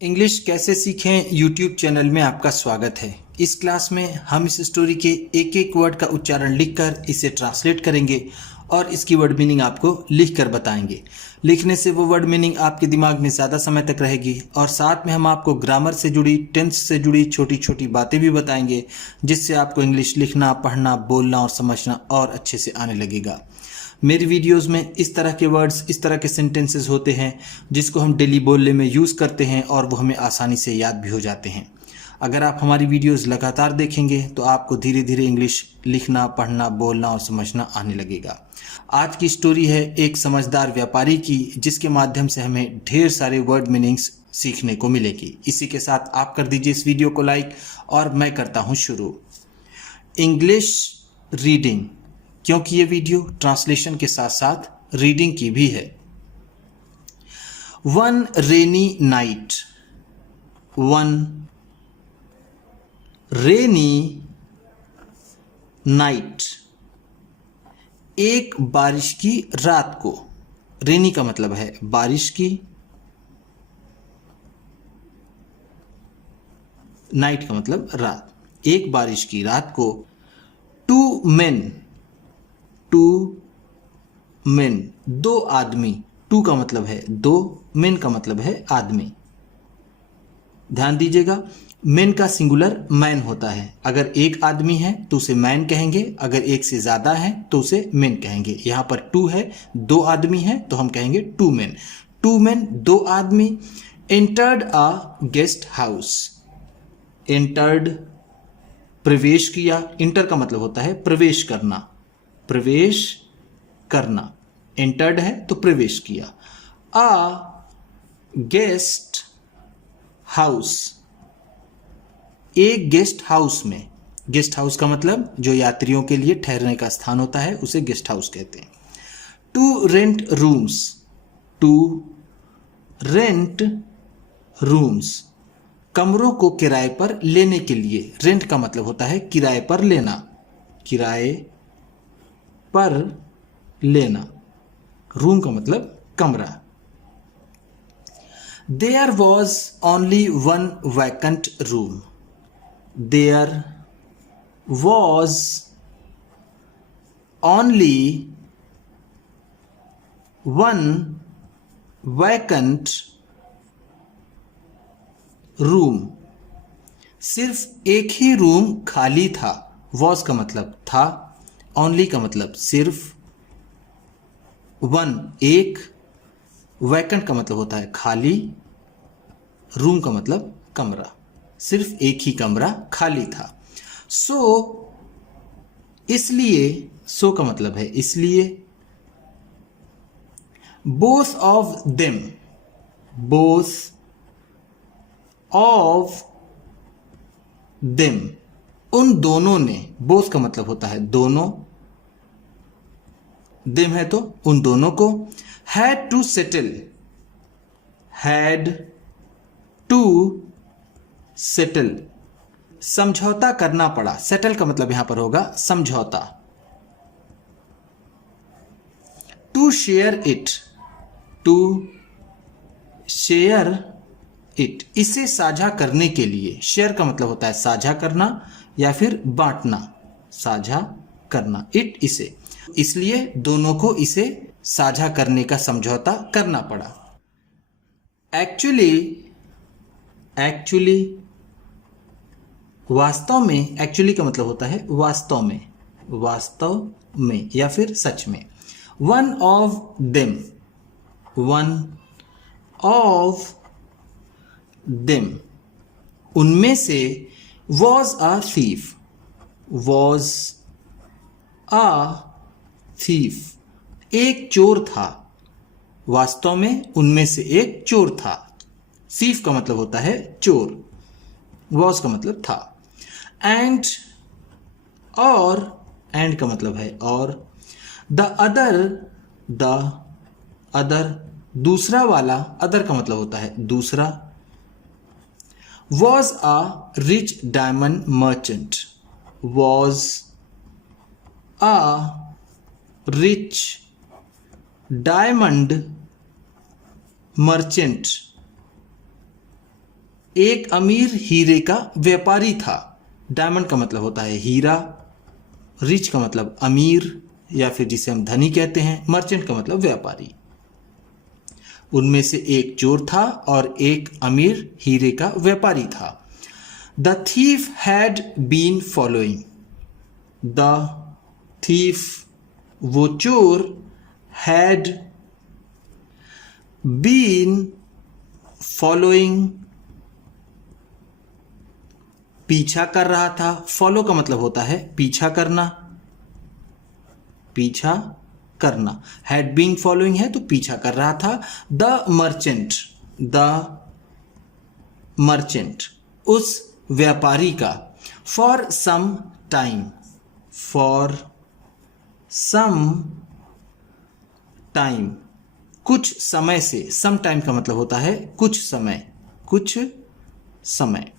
English कैसे सीखें YouTube channel में आपका स्वागत है। इस क्लास में हम इस स्टोरी के एक एक वर्ड का उच्चारण लिखकर इसे ट्रांसलेट करेंगे और इसकी वर्ड मीनिंग आपको लिखकर बताएंगे। लिखने से वो वर्ड मीनिंग आपके दिमाग में ज़्यादा समय तक रहेगी और साथ में हम आपको ग्रामर से जुड़ी, टेंस से जुड़ी छोटी छोटी बातें भी बताएंगे, जिससे आपको इंग्लिश लिखना, पढ़ना, बोलना और समझना और अच्छे से आने लगेगा। मेरी वीडियोस में इस तरह के वर्ड्स, इस तरह के सेंटेंसेस होते हैं जिसको हम डेली बोलने में यूज़ करते हैं और वो हमें आसानी से याद भी हो जाते हैं। अगर आप हमारी वीडियोस लगातार देखेंगे तो आपको धीरे धीरे इंग्लिश लिखना, पढ़ना, बोलना और समझना आने लगेगा। आज की स्टोरी है एक समझदार व्यापारी की, जिसके माध्यम से हमें ढेर सारे वर्ड मीनिंग्स सीखने को मिलेगी। इसी के साथ आप कर दीजिए इस वीडियो को लाइक और मैं करता हूँ शुरू। इंग्लिश रीडिंग, क्योंकि ये वीडियो ट्रांसलेशन के साथ साथ रीडिंग की भी है। One rainy night, one rainy night, एक बारिश की रात को। रेनी का मतलब है बारिश की, नाइट का मतलब रात, एक बारिश की रात को। टू मेन, टू मेन, दो आदमी। टू का मतलब है दो, मेन का मतलब है आदमी। ध्यान दीजिएगा, मेन का सिंगुलर मैन होता है। अगर एक आदमी है तो उसे मैन कहेंगे, अगर एक से ज्यादा है तो उसे मेन कहेंगे। यहां पर टू है, दो आदमी है तो हम कहेंगे टू मेन। टू मेन, दो आदमी। Entered a guest house, entered प्रवेश किया। इंटर का मतलब होता है प्रवेश करना, प्रवेश करना। एंटर्ड है तो प्रवेश किया। आ गेस्ट हाउस, एक गेस्ट हाउस में। गेस्ट हाउस का मतलब जो यात्रियों के लिए ठहरने का स्थान होता है उसे गेस्ट हाउस कहते हैं। To rent rooms, to rent rooms, कमरों को किराए पर लेने के लिए। रेंट का मतलब होता है किराए पर लेना, किराए पर लेना। रूम का मतलब कमरा। There was only one vacant room, there was only one vacant room, सिर्फ एक ही रूम खाली था। वॉज का मतलब था, ओनली का मतलब सिर्फ, वन एक, वैकेंट का मतलब होता है खाली, रूम का मतलब कमरा। सिर्फ एक ही कमरा खाली था। सो, इसलिए, सो का मतलब है इसलिए। Both of them, both of them, उन दोनों ने। बोथ का मतलब होता है दोनों, देम है तो उन दोनों को। Had to settle, had to settle, समझौता करना पड़ा। सेटल का मतलब यहां पर होगा समझौता। To share it, to share it, इसे साझा करने के लिए। शेयर का मतलब होता है साझा करना या फिर बांटना, साझा करना। इट, इसे, इसलिए दोनों को इसे साझा करने का समझौता करना पड़ा। एक्चुअली, एक्चुअली, वास्तव में। एक्चुअली का मतलब होता है वास्तव में, वास्तव में या फिर सच में। One of them, one of them, उनमें से। Was a thief, was a thief, एक चोर था। वास्तव में उनमें से एक चोर था। थीफ का मतलब होता है चोर, वॉज का मतलब था। एंड, और, एंड का मतलब है और। द अदर, द अदर, दूसरा वाला। अदर का मतलब होता है दूसरा। Was a rich diamond merchant, was a rich diamond merchant, एक अमीर हीरे का व्यापारी था। डायमंड का मतलब होता है हीरा, रिच का मतलब अमीर या फिर जिसे हम धनी कहते हैं, मर्चेंट का मतलब व्यापारी। उनमें से एक चोर था और एक अमीर हीरे का व्यापारी था। The thief had been following. The thief, वो चोर, हैड बीन फॉलोइंग, पीछा कर रहा था। फॉलो का मतलब होता है पीछा करना, पीछा करना। हैड बीन फॉलोइंग है तो पीछा कर रहा था। द मर्चेंट, द मर्चेंट, उस व्यापारी का। For some time, for some time, कुछ समय से। सम टाइम का मतलब होता है कुछ समय, कुछ समय।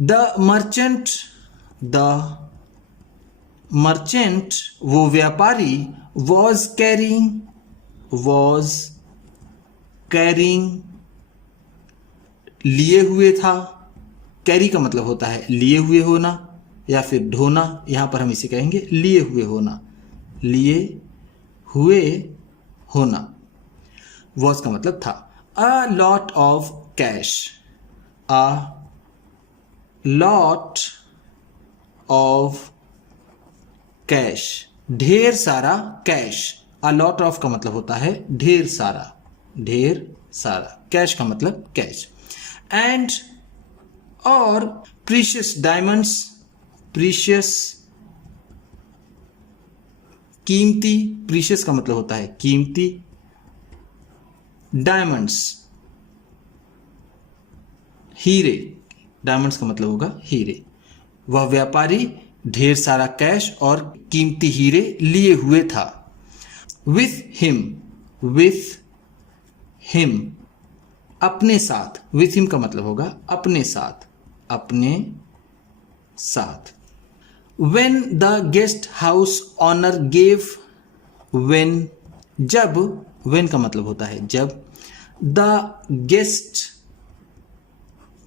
द मर्चेंट, द मर्चेंट, वो व्यापारी, वॉज कैरिंग, वॉज कैरिंग, लिए हुए था। कैरी का मतलब होता है लिए हुए होना या फिर ढोना, यहां पर हम इसे कहेंगे लिए हुए होना, लिए हुए होना। वॉज का मतलब था। A lot of cash, a lot of cash, ढेर सारा कैश। अ लॉट ऑफ का मतलब होता है ढेर सारा, ढेर सारा। कैश का मतलब कैश। एंड, और प्रीशियस डायमंड्स, प्रीशियस कीमती, प्रीशियस का मतलब होता है कीमती। डायमंड्स हीरे, डायमंड्स का मतलब होगा हीरे। वह व्यापारी ढेर सारा कैश और कीमती हीरे लिए हुए था। विथ हिम, विथ हिम, अपने साथ। विथ हिम का मतलब होगा अपने साथ, अपने साथ। When the guest house owner gave, when, जब, when का मतलब होता है जब। The guest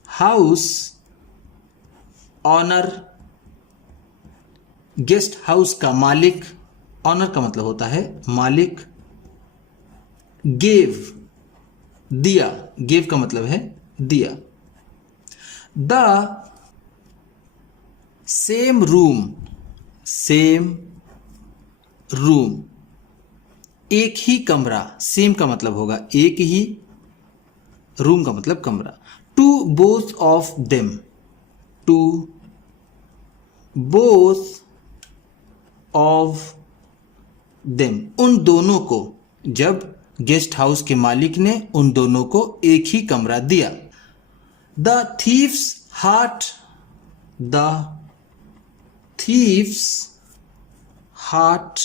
house owner, guest house का मालिक, ऑनर का मतलब होता है मालिक। गेव, दिया, गेव का मतलब है दिया। The same room, same room, एक ही कमरा। सेम का मतलब होगा एक ही, रूम का मतलब कमरा। To both of them, to both of them, उन दोनों को। जब गेस्ट हाउस के मालिक ने उन दोनों को एक ही कमरा दिया। The thieves heart, the thieves heart,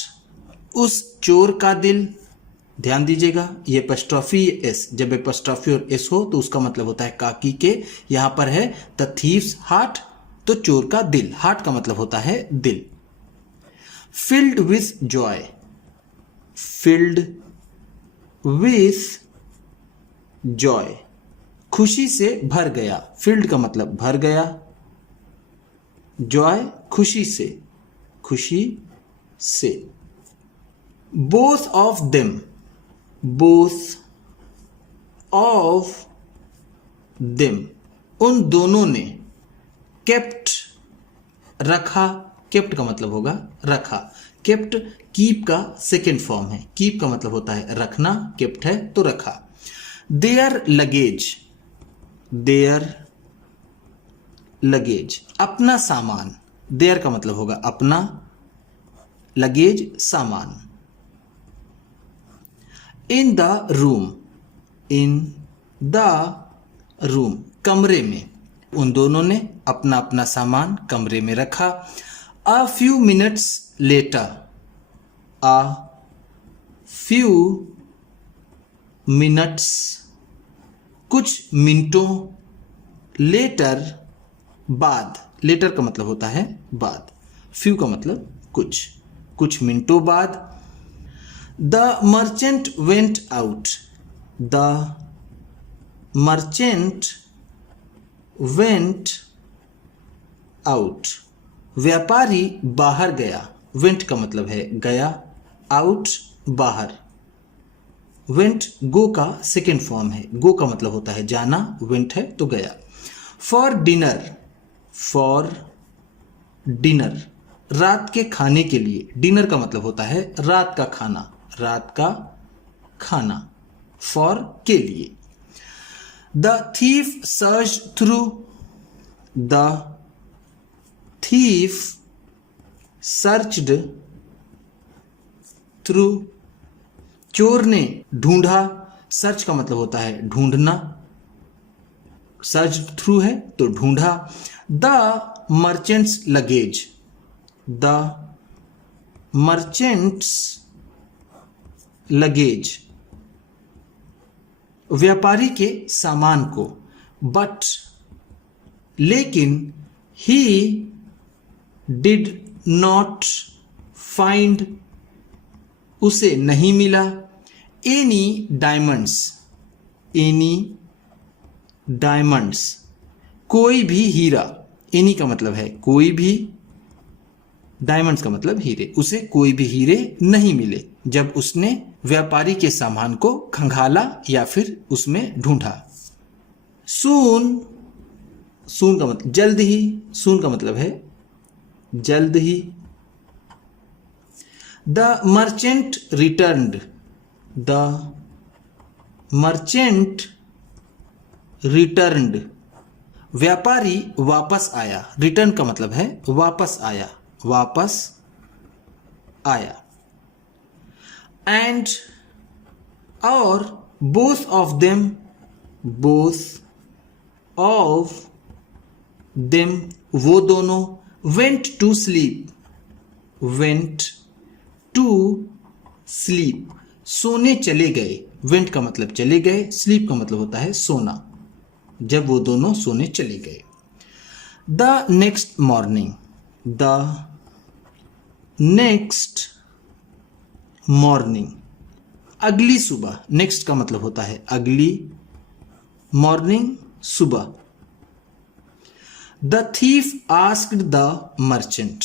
उस चोर का दिल। ध्यान दीजिएगा ये एपॉस्ट्रोफी एस, जब एपॉस्ट्रोफी और एस हो तो उसका मतलब होता है काकी के। यहां पर है द थीव्स हार्ट तो चोर का दिल, हार्ट का मतलब होता है दिल। Filled with Joy, filled with Joy, खुशी से भर गया। फिल्ड का मतलब भर गया, जॉय खुशी से, खुशी से। Both of them, both of them, उन दोनों ने। केप्ट, रखा। केप्ट का मतलब होगा रखा। केप्ट कीप का सेकेंड फॉर्म है। कीप का मतलब होता है रखना, केप्ट है तो रखा। देयर लगेज, देयर लगेज, अपना सामान। देयर का मतलब होगा अपना, लगेज सामान। In the room, in the room, कमरे में। उन दोनों ने अपना अपना सामान कमरे में रखा। A few minutes later, a few minutes, कुछ मिनटों, later, बाद। later का मतलब होता है बाद, few का मतलब कुछ, कुछ मिनटों बाद। The merchant went out, the merchant went out. व्यापारी बाहर गया। वेंट का मतलब है गया, आउट बाहर। वेंट गो का सेकेंड फॉर्म है। गो का मतलब होता है जाना, वेंट है तो गया। फॉर डिनर, फॉर डिनर रात के खाने के लिए। डिनर का मतलब होता है रात का खाना, रात का खाना, फॉर के लिए। The thief search through, the thief searched through. चोर ने ढूंढा। सर्च का मतलब होता है ढूंढना, सर्च थ्रू है तो ढूंढा। The merchants luggage, the merchants luggage व्यापारी के सामान को। बट लेकिन ही डिड नॉट फाइंड उसे नहीं मिला एनी डायमंड्स, एनी डायमंड्स कोई भी हीरा। एनी का मतलब है कोई भी, डायमंड्स का मतलब हीरे। उसे कोई भी हीरे नहीं मिले जब उसने व्यापारी के सामान को खंगाला या फिर उसमें ढूंढा। सून, सून का मतलब जल्द ही, सून का मतलब है जल्द ही। The merchant returned, the merchant returned व्यापारी वापस आया। रिटर्न का मतलब है वापस आया, वापस आया। एंड और both of them, both of them वो दोनों। Went to sleep, went to sleep सोने चले गए। वेंट का मतलब चले गए, स्लीप का मतलब होता है सोना। जब वो दोनों सोने चले गए। The next morning, the next morning अगली सुबह। नेक्स्ट का मतलब होता है अगली, मॉर्निंग सुबह। The thief asked the merchant,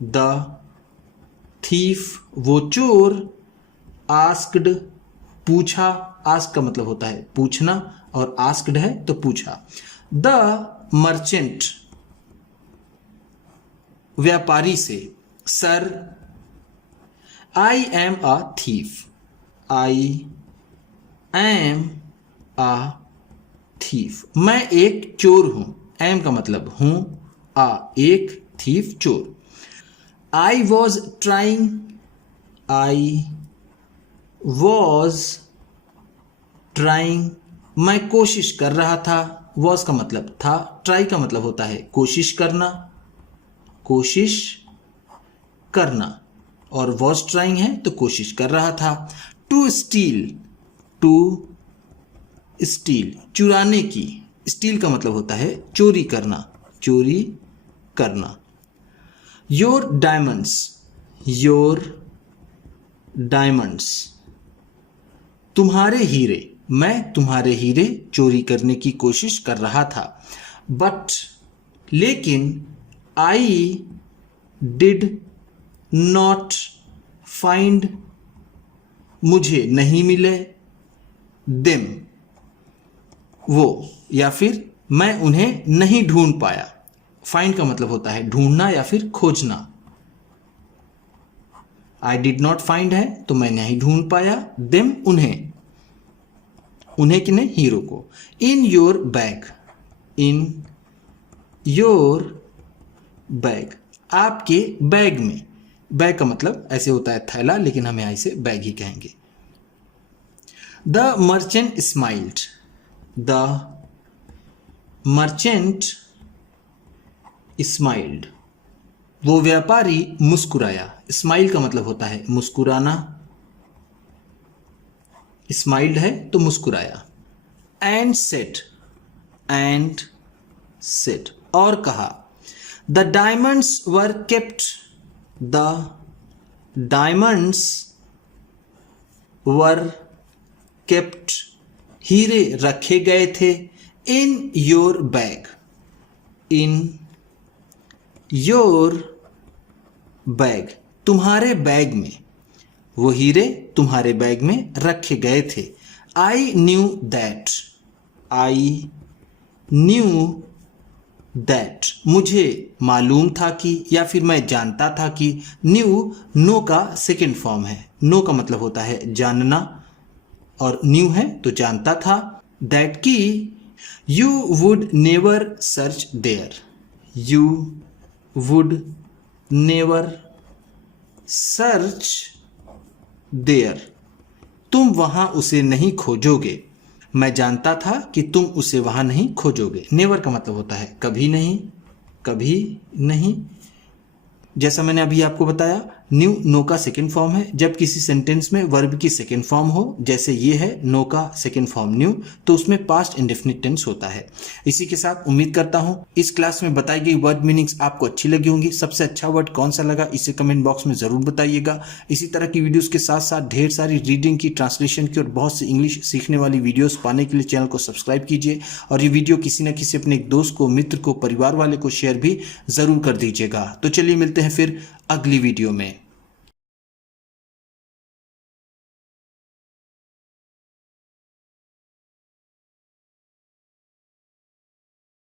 the thief वो चोर, आस्क्ड पूछा। आस्क का मतलब होता है पूछना और आस्क्ड है तो पूछा। द मर्चेंट व्यापारी से, sir I am a thief, I am a thief मैं एक चोर हूं। एम का मतलब हूं, आ एक, थीफ चोर। I was trying, I was trying मैं कोशिश कर रहा था। वॉज का मतलब था, ट्राई का मतलब होता है कोशिश करना, कोशिश करना। और वॉज ट्राइंग है तो कोशिश कर रहा था। टू स्टील, टू स्टील चुराने की। स्टील का मतलब होता है चोरी करना, चोरी करना। योर डायमंड्स, योर डायमंड्स तुम्हारे हीरे। मैं तुम्हारे हीरे चोरी करने की कोशिश कर रहा था। बट लेकिन आई डिड नॉट फाइंड मुझे नहीं मिले देम वो, या फिर मैं उन्हें नहीं ढूंढ पाया। फाइंड का मतलब होता है ढूंढना या फिर खोजना। आई डिड नॉट फाइंड है तो मैं नहीं ढूंढ पाया, देम उन्हें, उन्हें किन्हें, हीरो को। In your bag, in your bag आपके बैग में। बैग का मतलब ऐसे होता है थैला, लेकिन हम यहां इसे बैग ही कहेंगे। The merchant smiled, the merchant smiled वो व्यापारी मुस्कुराया। स्माइल का मतलब होता है मुस्कुराना, स्माइल्ड है तो मुस्कुराया। एंड सेड, एंड सेड और कहा। The diamonds were kept, the diamonds were kept हीरे रखे गए थे। In your bag in your bag, तुम्हारे बैग में। वो हीरे तुम्हारे बैग में रखे गए थे। I knew that, I knew that, मुझे मालूम था कि, या फिर मैं जानता था कि। न्यू नो का सेकेंड फॉर्म है। नो का मतलब होता है जानना और न्यू है तो जानता था। दैट की you would never search there, you would never search there, तुम वहां उसे नहीं खोजोगे। मैं जानता था कि तुम उसे वहां नहीं खोजोगे। नेवर का मतलब होता है कभी नहीं, कभी नहीं। जैसा मैंने अभी आपको बताया, न्यू नो का सेकेंड फॉर्म है। जब किसी सेंटेंस में वर्ब की सेकेंड फॉर्म हो, जैसे ये है नो का सेकेंड फॉर्म न्यू, तो उसमें पास्ट इंडेफिनिट टेंस होता है। इसी के साथ उम्मीद करता हूं इस क्लास में बताई गई वर्ड मीनिंग्स आपको अच्छी लगी होंगी। सबसे अच्छा वर्ड कौन सा लगा इसे कमेंट बॉक्स में जरूर बताइएगा। इसी तरह की वीडियोस के साथ साथ ढेर सारी रीडिंग की, ट्रांसलेशन की और बहुत सी इंग्लिश सीखने वाली वीडियोस पाने के लिए चैनल को सब्सक्राइब कीजिए। और ये वीडियो किसी न किसी अपने एक दोस्त को, मित्र को, परिवार वाले को शेयर भी जरूर कर दीजिएगा। तो चलिए मिलते हैं फिर अगली वीडियो में।